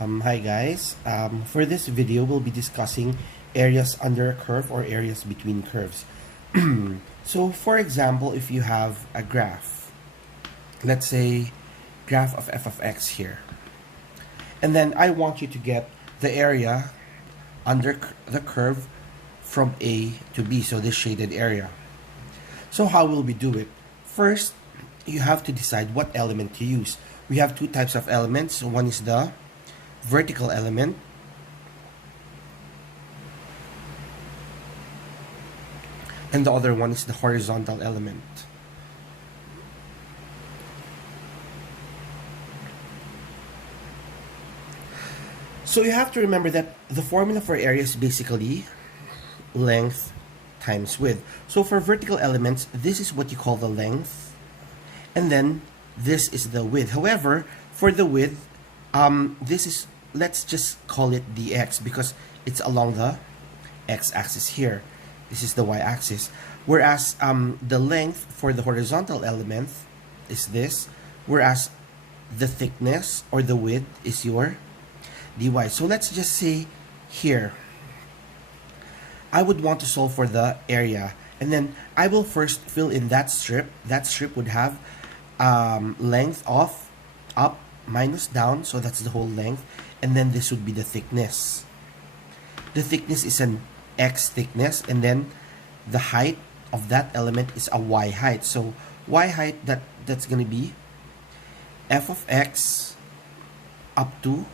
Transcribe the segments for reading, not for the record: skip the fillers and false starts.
Hi guys, for this video we'll be discussing areas under a curve or areas between curves. So for example, if you have a graph, let's say graph of f of x here, and then I want you to get the area under the curve from A to B, so this shaded area. So how will we do it? First, you have to decide what element to use. We have two types of elements. One is the vertical element, and the other one is the horizontal element. So you have to remember that the formula for area is basically length times width. So for vertical elements, this is what you call the length, and then this is the width. However, for the width, this is, let's just call it dx because it's along the x-axis here. This is the y-axis. Whereas the length for the horizontal element is this, whereas the thickness or the width is your dy. So let's just say here, I would want to solve for the area, and then I will first fill in that strip. That strip would have length of up minus down, so that's the whole length, and then this would be the thickness. The thickness is an x thickness, and then the height of that element is a y height. So y height, that's going to be f of x up to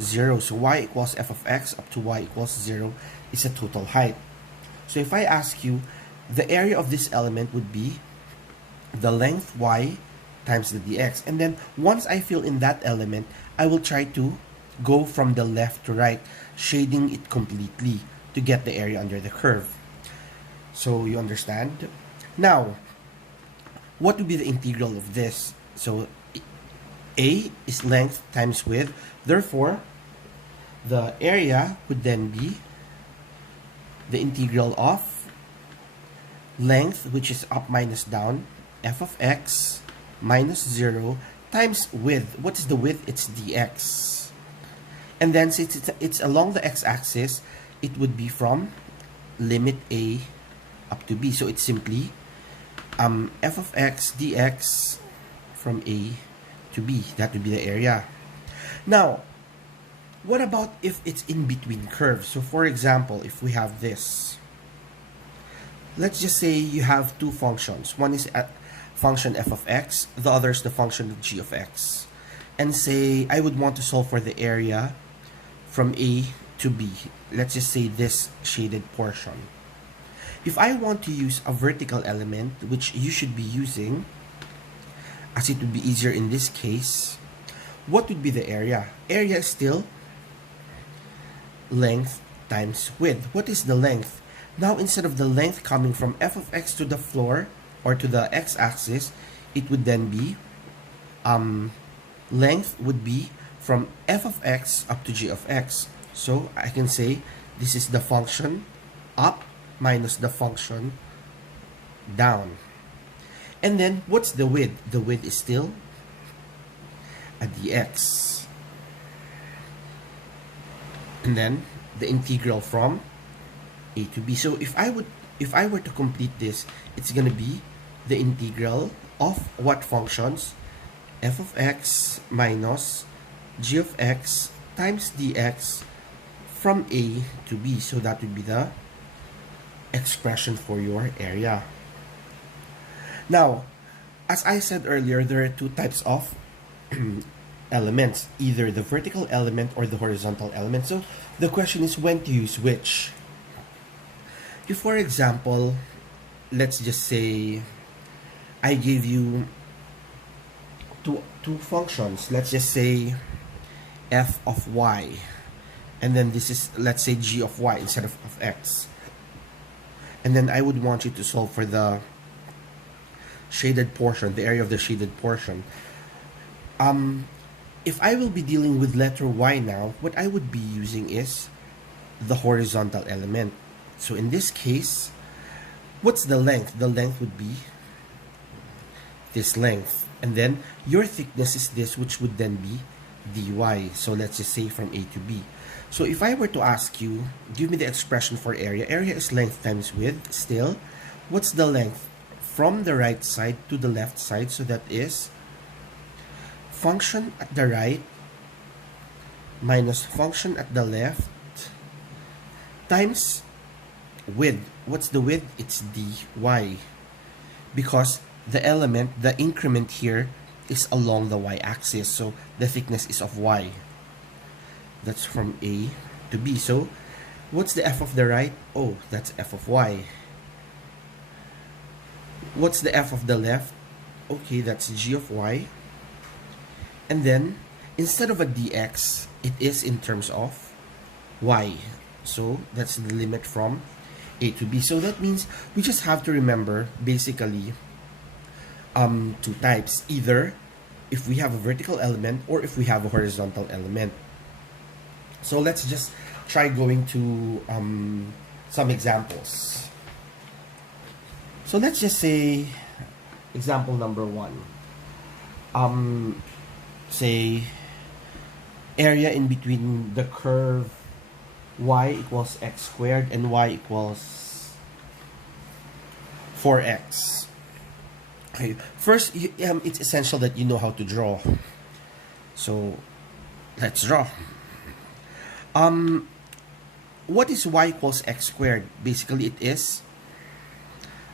0. So y equals f of x up to y equals 0 is a total height. So if I ask you, the area of this element would be the length y times the dx. And then once I fill in that element, I will try to go from the left to right, shading it completely to get the area under the curve. So you understand? Now, what would be the integral of this? So a is length times width. Therefore, the area would then be the integral of length, which is up minus down, f of x minus 0 times width. What is the width? It's dx. And then since it's along the x-axis, it would be from limit a up to b. So it's simply f of x dx from a to b. That would be the area. Now, what about if it's in between curves? So for example, if we have this, let's just say you have two functions. One is a function f of x, the other is the function of g of x. And say I would want to solve for the area from a to b. Let's just say this shaded portion. If I want to use a vertical element, which you should be using, as it would be easier in this case, what would be the area? Area is still length times width. What is the length? Now, instead of the length coming from f of x to the floor or to the x-axis, it would then be length would be from f of x up to g of x. So I can say this is the function up minus the function down. And then what's the width? The width is still a dx. And then the integral from a to b. So if I were to complete this, it's going to be the integral of what functions? F of x minus g of x times dx from a to b. So that would be the expression for your area. Now, as I said earlier, there are two types of elements, either the vertical element or the horizontal element. So the question is when to use which. If, for example, let's just say I gave you two functions. Let's just say f of y, and then this is, let's say, g of y instead of x. And then I would want you to solve for the shaded portion, the area of the shaded portion. If I will be dealing with letter y now, what I would be using is the horizontal element. So in this case, what's the length? The length would be this length. And then your thickness is this, which would then be dy. So let's just say from A to B. So if I were to ask you, give me the expression for area. Area is length times width still. What's the length from the right side to the left side? So that is function at the right minus function at the left times width. What's the width? It's dy. Because the element, the increment here is along the y-axis. So the thickness is of y. That's from A to B. So what's the f of the right? Oh, that's f of y. What's the f of the left? Okay, that's g of y. And then, instead of a dx, it is in terms of y. So that's the limit from A to B. So that means we just have to remember basically two types. Either if we have a vertical element or if we have a horizontal element. So let's just try going to some examples. So let's just say example number 1. Say area in between the curve y equals x squared and y equals 4x. Okay, first it's essential that you know how to draw. So let's draw. What is y equals x squared? Basically, it is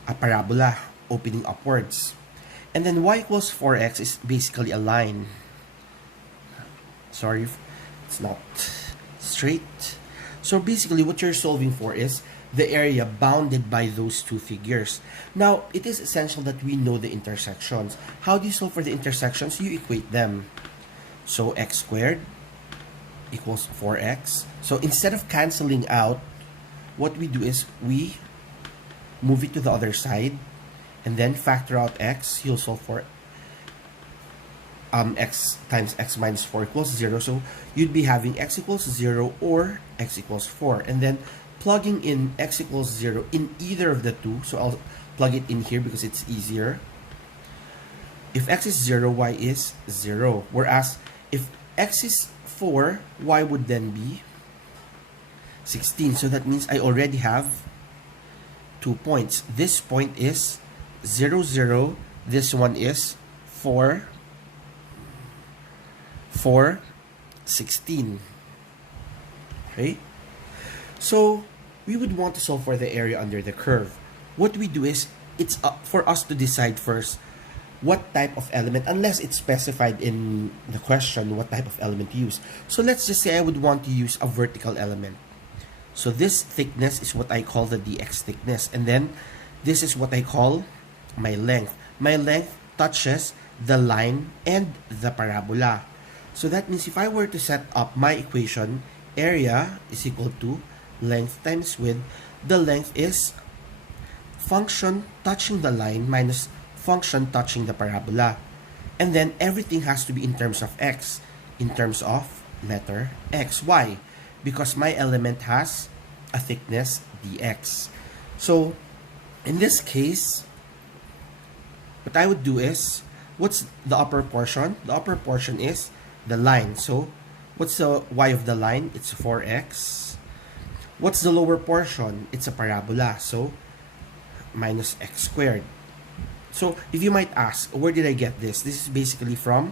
a parabola opening upwards. And then y equals 4x is basically a line. Sorry, it's not straight. So basically, what you're solving for is the area bounded by those two figures. Now, it is essential that we know the intersections. How do you solve for the intersections? You equate them. So x squared equals 4x. So instead of canceling out, what we do is we move it to the other side and then factor out x. You'll solve for x times x minus 4 equals 0. So you'd be having x equals 0 or x equals 4. And then plugging in x equals 0 in either of the two. So I'll plug it in here because it's easier. If x is 0, y is 0. Whereas if x is 4, y would then be 16. So that means I already have 2 points. This point is 0, 0. This one is 4, 4, 16. Okay? So we would want to solve for the area under the curve. What we do is, it's up for us to decide first what type of element, unless it's specified in the question what type of element to use. So let's just say I would want to use a vertical element. So this thickness is what I call the dx thickness. And then this is what I call my length. My length touches the line and the parabola. So that means if I were to set up my equation, area is equal to length times width. The length is function touching the line minus function touching the parabola. And then everything has to be in terms of x, in terms of letter x. Why? Because my element has a thickness dx. So in this case, what I would do is, what's the upper portion? The upper portion is the line. So what's the y of the line? It's 4x. What's the lower portion? It's a parabola. So minus x squared. So if you might ask, where did I get this? This is basically from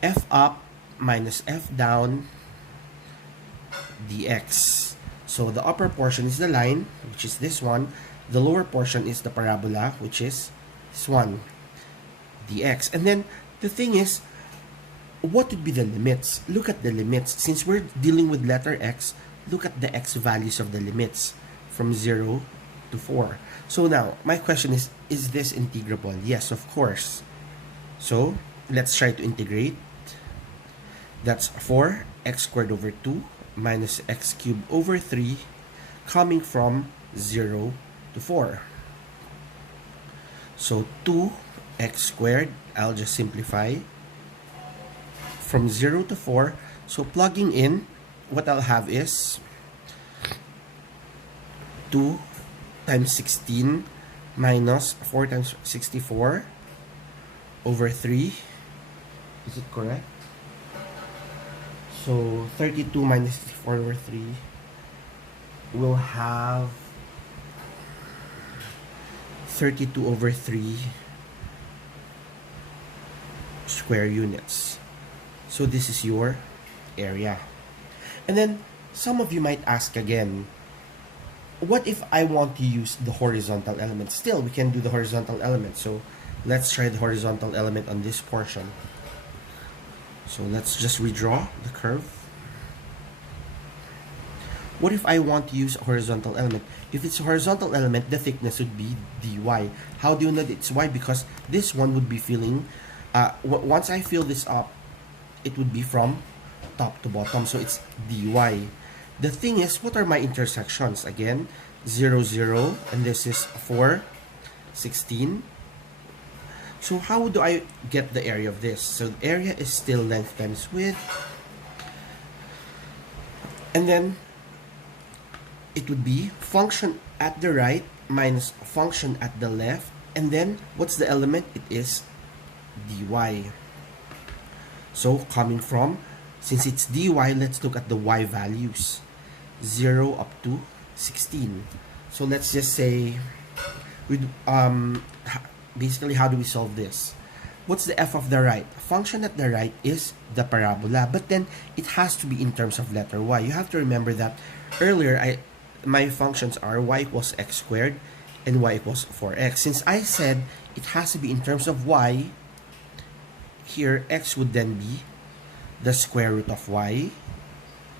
f up minus f down dx. So the upper portion is the line, which is this one. The lower portion is the parabola, which is this one, dx. And then the thing is, what would be the limits? Look at the limits. Since we're dealing with letter x, look at the x values of the limits from 0 to 4. So now, my question is this integrable? Yes, of course. So let's try to integrate. That's 4x squared over 2 minus x cubed over 3 coming from 0 to 4. So 2x squared, I'll just simplify, from 0 to 4. So plugging in, what I'll have is 2 times 16 minus 4 times 64 over 3. Is it correct? So 32 minus 64 over 3 will have 32 over 3 square units. So this is your area. And then some of you might ask again, what if I want to use the horizontal element? Still, we can do the horizontal element. So let's try the horizontal element on this portion. So let's just redraw the curve. What if I want to use a horizontal element? If it's a horizontal element, the thickness would be dy. How do you know that it's y? Because this one would be filling, once I fill this up, it would be from top to bottom. So it's dy. The thing is, what are my intersections? Again, 0, 0, and this is 4, 16. So how do I get the area of this? So the area is still length times width. And then it would be function at the right minus function at the left. And then what's the element? It is dy. So coming from, since it's dy, let's look at the y values. 0 up to 16. So let's just say, basically, how do we solve this? What's the f of the right? Function at the right is the parabola, but then it has to be in terms of letter y. You have to remember that earlier, my functions are y equals x squared and y equals 4x. Since I said it has to be in terms of y, here x would then be the square root of y,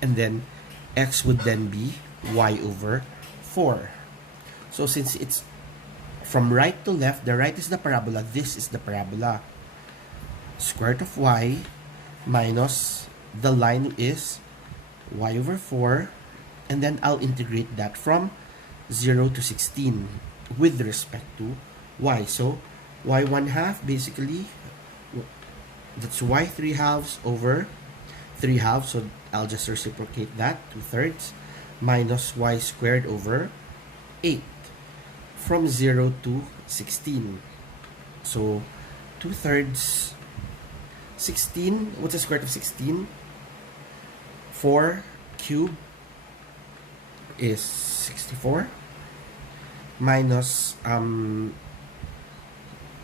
and then x would then be y over 4. So since it's from right to left, the right is the parabola, this is the parabola. Square root of y minus the line is y over 4, and then I'll integrate that from 0 to 16 with respect to y. So y 1/2, basically, that's y 3/2 over 3/2. So I'll just reciprocate that, 2/3, minus y squared over 8 from 0 to 16. So 2/3, 16, what's the square root of 16? 4 cubed is 64 minus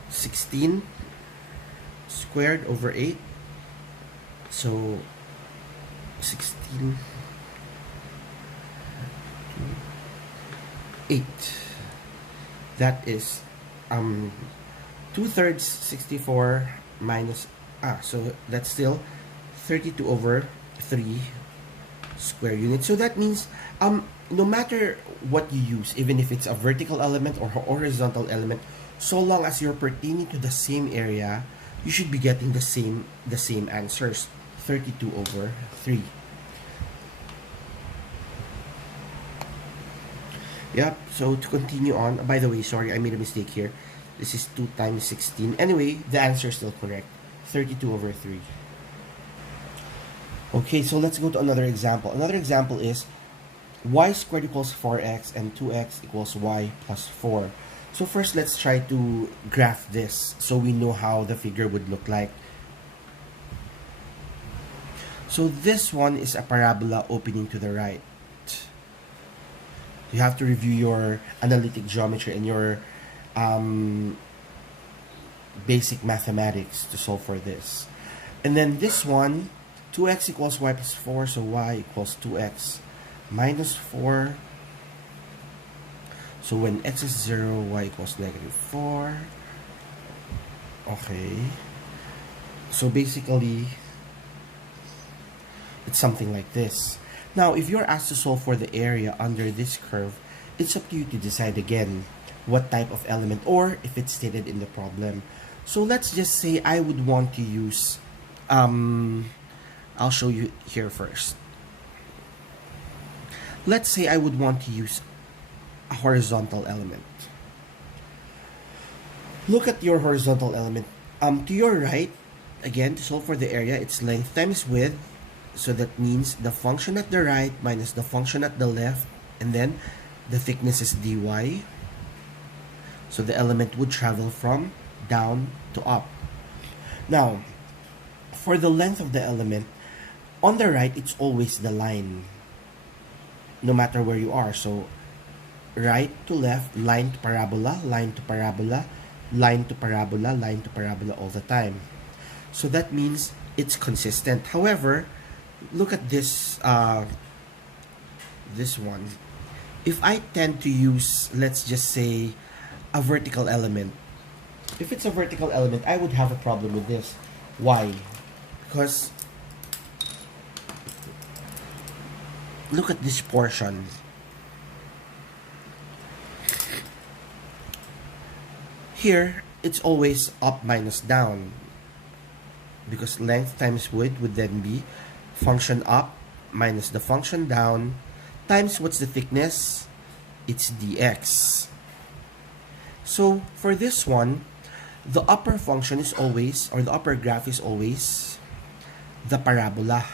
16 squared over 8. So 16, 8. That is 2/3 64 minus, so that's still 32 over 3 square units. So that means no matter what you use, even if it's a vertical element or horizontal element, so long as you're pertaining to the same area, you should be getting the same answers, 32 over 3. Yep, so to continue on, by the way, sorry, I made a mistake here. This is 2 times 16. Anyway, the answer is still correct, 32 over 3. Okay, so let's go to another example. Another example is y squared equals 4x and 2x equals y plus 4. So first, let's try to graph this so we know how the figure would look like. So this one is a parabola opening to the right. You have to review your analytic geometry and your basic mathematics to solve for this. And then this one, 2x equals y plus 4, so y equals 2x minus 4. So when x is 0, y equals negative 4. Okay. So basically, it's something like this. Now, if you're asked to solve for the area under this curve, it's up to you to decide again what type of element, or if it's stated in the problem. So let's just say I would want to use, I'll show you here first. Let's say I would want to use a horizontal element. Look at your horizontal element. To your right, again, to solve for the area, it's length times width. So that means the function at the right minus the function at the left, and then the thickness is dy. So the element would travel from down to up. Now, for the length of the element, On the right, it's always the line, no matter where you are. So right to left, line to parabola, line to parabola, line to parabola, line to parabola all the time. So that means it's consistent. However, look at this this one. If I tend to use, let's just say, a vertical element, if it's a vertical element, I would have a problem with this. Why? Because look at this portion. Here, it's always up minus down, because length times width would then be function up minus the function down times what's the thickness? It's dx. So for this one, the upper function is always, or the upper graph is always the parabola.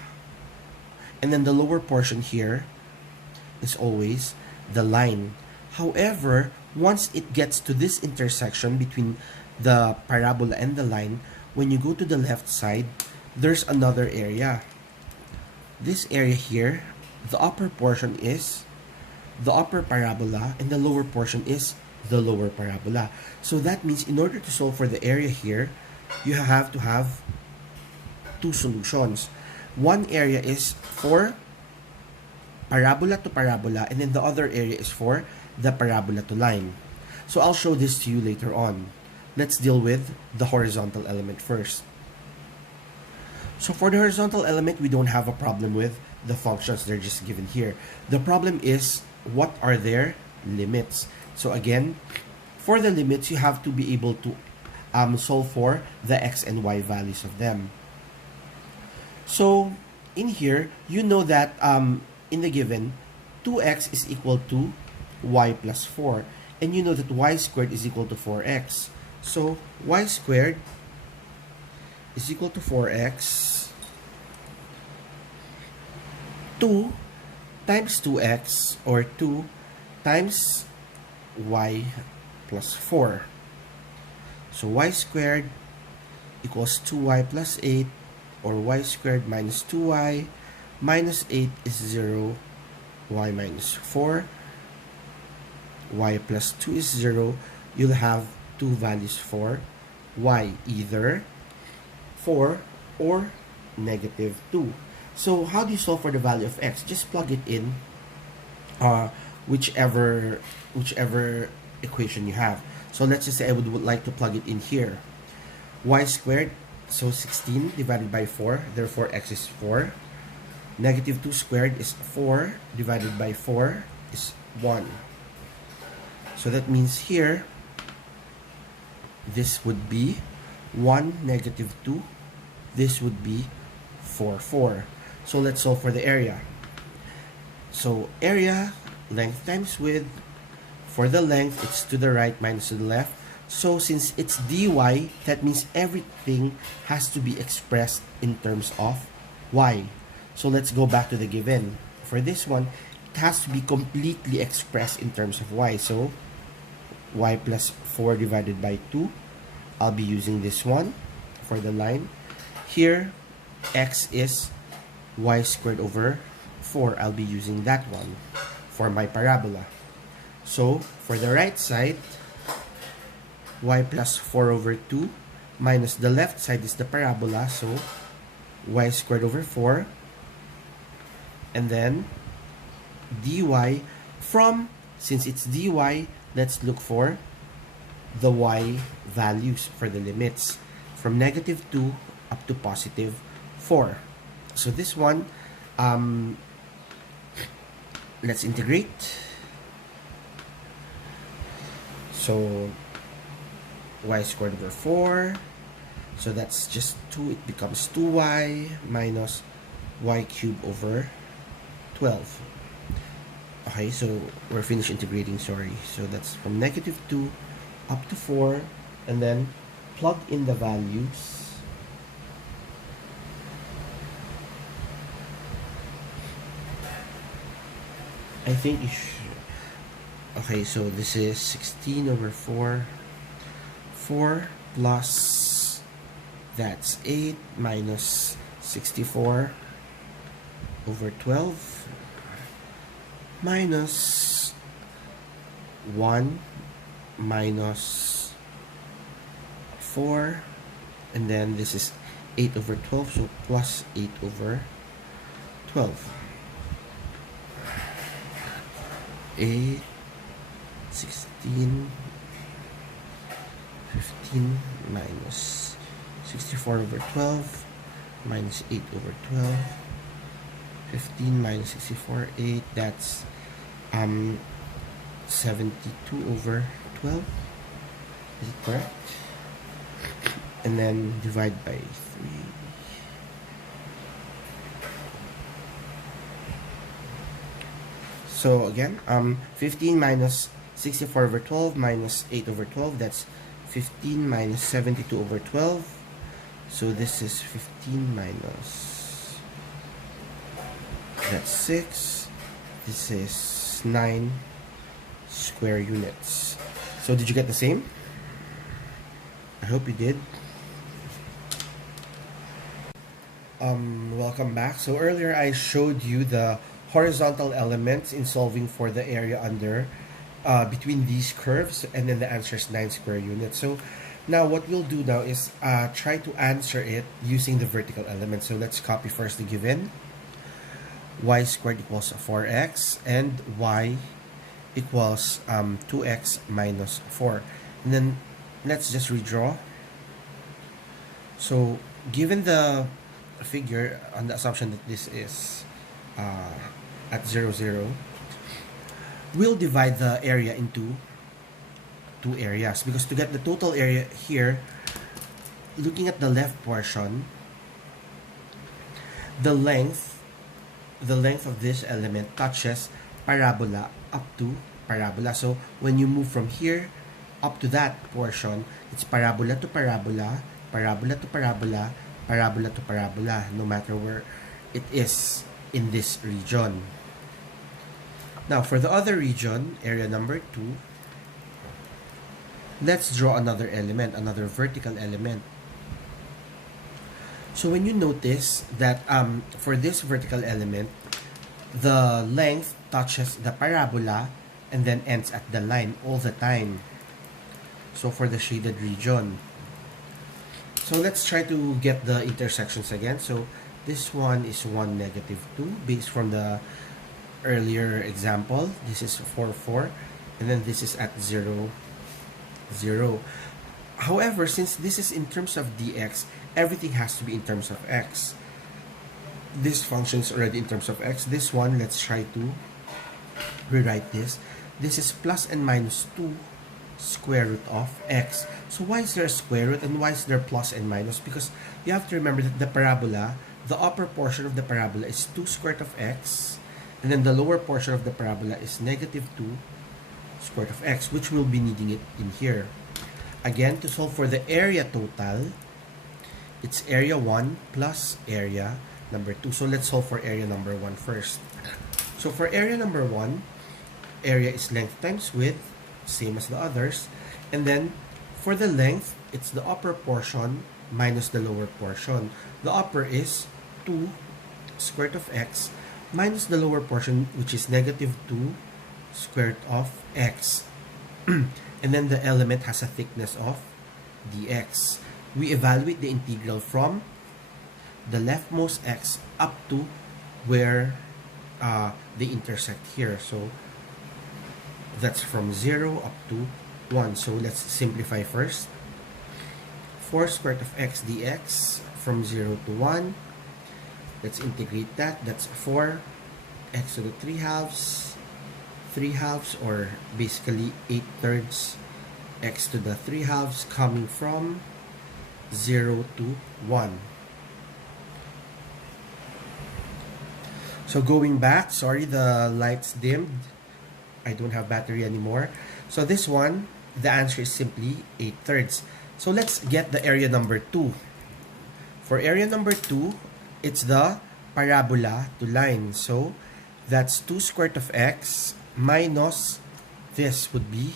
And then the lower portion here is always the line. However, once it gets to this intersection between the parabola and the line, when you go to the left side, there's another area. This area here, the upper portion is the upper parabola and the lower portion is the lower parabola. So that means in order to solve for the area here, you have to have two solutions. One area is for parabola to parabola, and then the other area is for the parabola to line. So I'll show this to you later on. Let's deal with the horizontal element first. So for the horizontal element, we don't have a problem with the functions. They're just given here. The problem is, what are their limits? So again, for the limits, you have to be able to solve for the x and y values of them. So in here, you know that in the given, 2x is equal to y plus 4. And you know that y squared is equal to 4x. So y squared is equal to 4x. 2 times 2x, or 2 times y plus 4. So y squared equals 2y plus 8, or y squared minus 2y minus 8 is 0, y minus 4, y plus 2 is 0. You'll have two values for y, either 4 or negative 2. So how do you solve for the value of x? Just plug it in whichever equation you have. So let's just say I would like to plug it in here. Y squared, so 16 divided by 4, therefore x is 4. Negative 2 squared is 4 divided by 4 is 1. So that means here, this would be 1, negative 2. This would be 4, 4. So let's solve for the area. So area, length times width. For the length, it's to the right minus to the left. So since it's dy, that means everything has to be expressed in terms of y. So let's go back to the given. For this one, it has to be completely expressed in terms of y. So y plus 4 divided by 2. I'll be using this one for the line. Here, x is y squared over 4. I'll be using that one for my parabola. So for the right side, y plus 4 over 2 minus the left side is the parabola, so y squared over 4, and then dy from, since it's dy, let's look for the y values for the limits from negative 2 up to positive 4. So this one, let's integrate. So y squared over 4, so that's just 2, it becomes 2y minus y cubed over 12. Okay, so we're finished integrating, sorry. So that's from negative 2 up to 4, and then plug in the values. I think you should. Okay, so this is 16 over 4. 4 plus, that's 8 minus 64 over 12 minus 1 minus 4, and then this is 8 over 12, so plus 8 over 12. 8, 16, 15 minus 64 over 12 minus 8 over 12, 15 minus 64, 8, that's 72 over 12. Is it correct? And then divide by 3. So again, 15 minus 64 over 12 minus 8 over 12, that's 15 minus 72 over 12. So this is 15 minus, that's 6. This is 9 square units. So did you get the same? I hope you did. Welcome back. So earlier I showed you the horizontal elements in solving for the area under between these curves, and then the answer is 9 square units. So now what we'll do now is try to answer it using the vertical element. So let's copy first the given. Y squared equals 4x and y equals 2x minus 4. And then let's just redraw. So given the figure on the assumption that this is at 0, 0, we'll divide the area into two areas, because to get the total area here, looking at the left portion, the length of this element touches parabola up to parabola. So when you move from here up to that portion, it's parabola to parabola, parabola to parabola, parabola to parabola, no matter where it is in this region. Now for the other region, area number 2, let's draw another element, another vertical element. So when you notice that for this vertical element, the length touches the parabola and then ends at the line all the time. So for the shaded region. So let's try to get the intersections again. So this one is 1, negative 2, based from the earlier example. This is 4, 4, and then this is at 0, 0. However, since this is in terms of dx, everything has to be in terms of x. This function is already in terms of x. This one, let's try to rewrite this. This is plus and minus 2 square root of x. So why is there a square root and why is there plus and minus? Because you have to remember that the parabola, the upper portion of the parabola is 2 square root of x, and then the lower portion of the parabola is negative 2 square root of x, which we'll be needing it in here. Again, to solve for the area total, it's area 1 plus area number 2. So let's solve for area number 1 first. So for area number 1, area is length times width, same as the others. And then for the length, it's the upper portion minus the lower portion. The upper is 2 square root of x minus the lower portion, which is negative 2 square root of x. And then the element has a thickness of dx. We evaluate the integral from the leftmost x up to where they intersect here. So that's from 0 up to 1. So let's simplify first. 4 square root of x dx from 0 to 1. Let's integrate that. That's 4 x to the 3 halves. 3 halves, or basically 8 thirds x to the 3 halves, coming from 0 to 1. So going back, sorry, the lights dimmed. I don't have battery anymore. So this one, the answer is simply 8 thirds. So let's get the area number 2. For area number 2, it's the parabola to line. So that's 2 square root of x minus this would be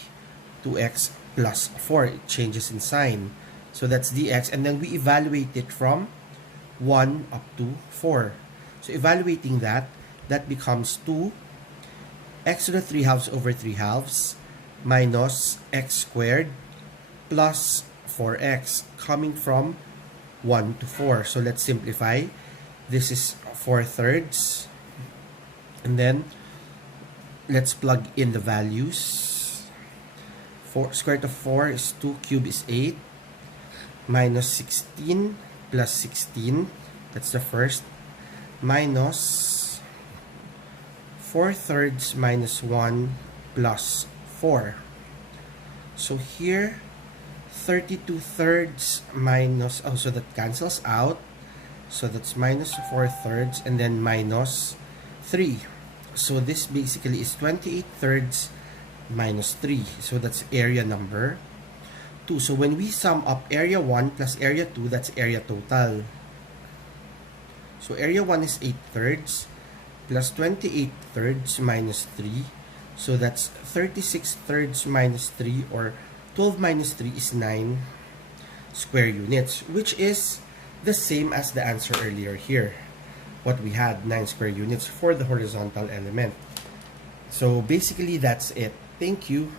2x plus 4. It changes in sign. So that's dx. And then we evaluate it from 1 up to 4. So evaluating that, that becomes 2 x to the 3 halves over 3 halves minus x squared plus 4x, coming from 1 to 4. So let's simplify. This is 4/3. And then let's plug in the values. 4 square root of 4 is 2, cube is 8, minus 16 plus 16, that's the first, minus 4/3 minus 1 plus 4. So here, 32/3 minus, oh, so that cancels out. So that's minus 4/3 and then minus 3. So this basically is 28/3 minus 3. So that's area number 2. So when we sum up area 1 plus area 2, that's area total. So area 1 is 8/3 plus 28/3 minus 3. So that's 36/3 minus 3, or 12 minus 3 is 9 square units, which is the same as the answer earlier here. What we had, 9 square units for the horizontal element. So basically that's it. Thank you.